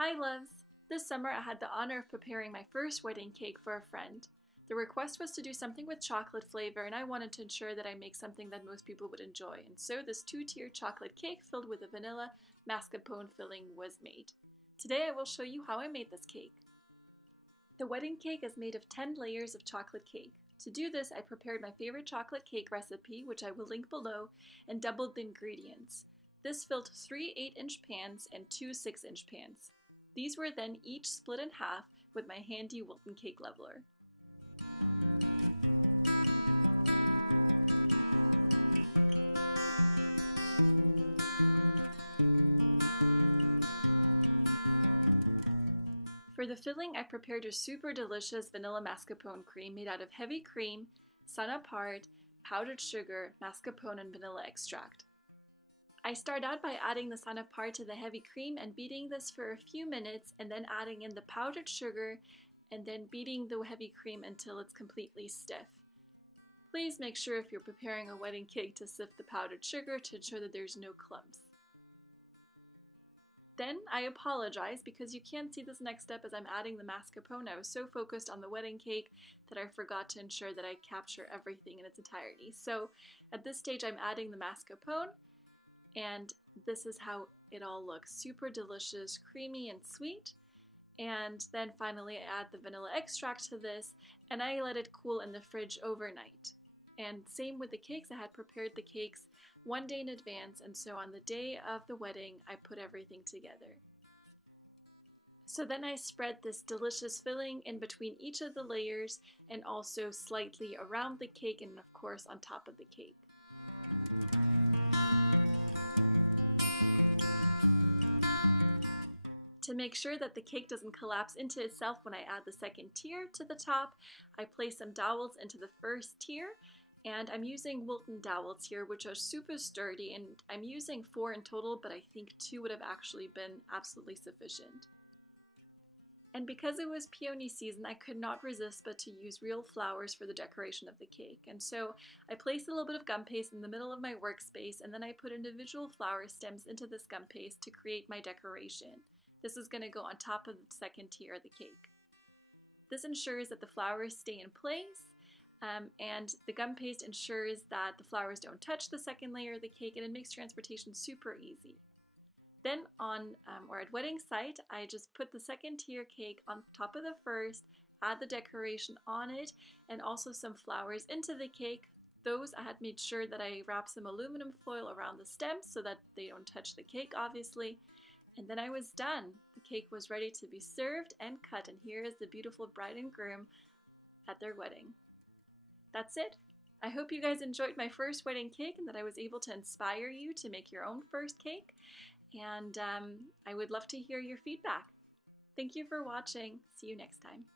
Hi loves! This summer I had the honor of preparing my first wedding cake for a friend. The request was to do something with chocolate flavor, and I wanted to ensure that I make something that most people would enjoy, and so this two-tier chocolate cake filled with a vanilla mascarpone filling was made. Today I will show you how I made this cake. The wedding cake is made of 10 layers of chocolate cake. To do this, I prepared my favorite chocolate cake recipe, which I will link below, and doubled the ingredients. This filled 3 8-inch pans and 2 6-inch pans. These were then each split in half with my handy Wilton cake leveler. For the filling, I prepared a super delicious vanilla mascarpone cream made out of heavy cream, sun apart, powdered sugar, mascarpone, and vanilla extract. I start out by adding the sun apart to the heavy cream and beating this for a few minutes, and then adding in the powdered sugar and then beating the heavy cream until it's completely stiff. Please make sure if you're preparing a wedding cake to sift the powdered sugar to ensure that there's no clumps. Then I apologize because you can't see this next step as I'm adding the mascarpone. I was so focused on the wedding cake that I forgot to ensure that I capture everything in its entirety. So at this stage I'm adding the mascarpone, and this is how it all looks. Super delicious, creamy and sweet. And then finally I add the vanilla extract to this, and I let it cool in the fridge overnight. And same with the cakes, I had prepared the cakes one day in advance, and so on the day of the wedding I put everything together. So then I spread this delicious filling in between each of the layers and also slightly around the cake and of course on top of the cake. To make sure that the cake doesn't collapse into itself when I add the second tier to the top, I place some dowels into the first tier, and I'm using Wilton dowels here, which are super sturdy, and I'm using 4 in total, but I think 2 would have actually been absolutely sufficient. And because it was peony season, I could not resist but to use real flowers for the decoration of the cake. And so I placed a little bit of gum paste in the middle of my workspace, and then I put individual flower stems into this gum paste to create my decoration. This is going to go on top of the second tier of the cake. This ensures that the flowers stay in place, and the gum paste ensures that the flowers don't touch the second layer of the cake, and it makes transportation super easy. Then at wedding site, I just put the second tier cake on top of the first, add the decoration on it, and also some flowers into the cake. Those I had made sure that I wrapped some aluminum foil around the stems so that they don't touch the cake, obviously. And then I was done. The cake was ready to be served and cut, and here is the beautiful bride and groom at their wedding. That's it. I hope you guys enjoyed my first wedding cake and that I was able to inspire you to make your own first cake. And I would love to hear your feedback. Thank you for watching. See you next time.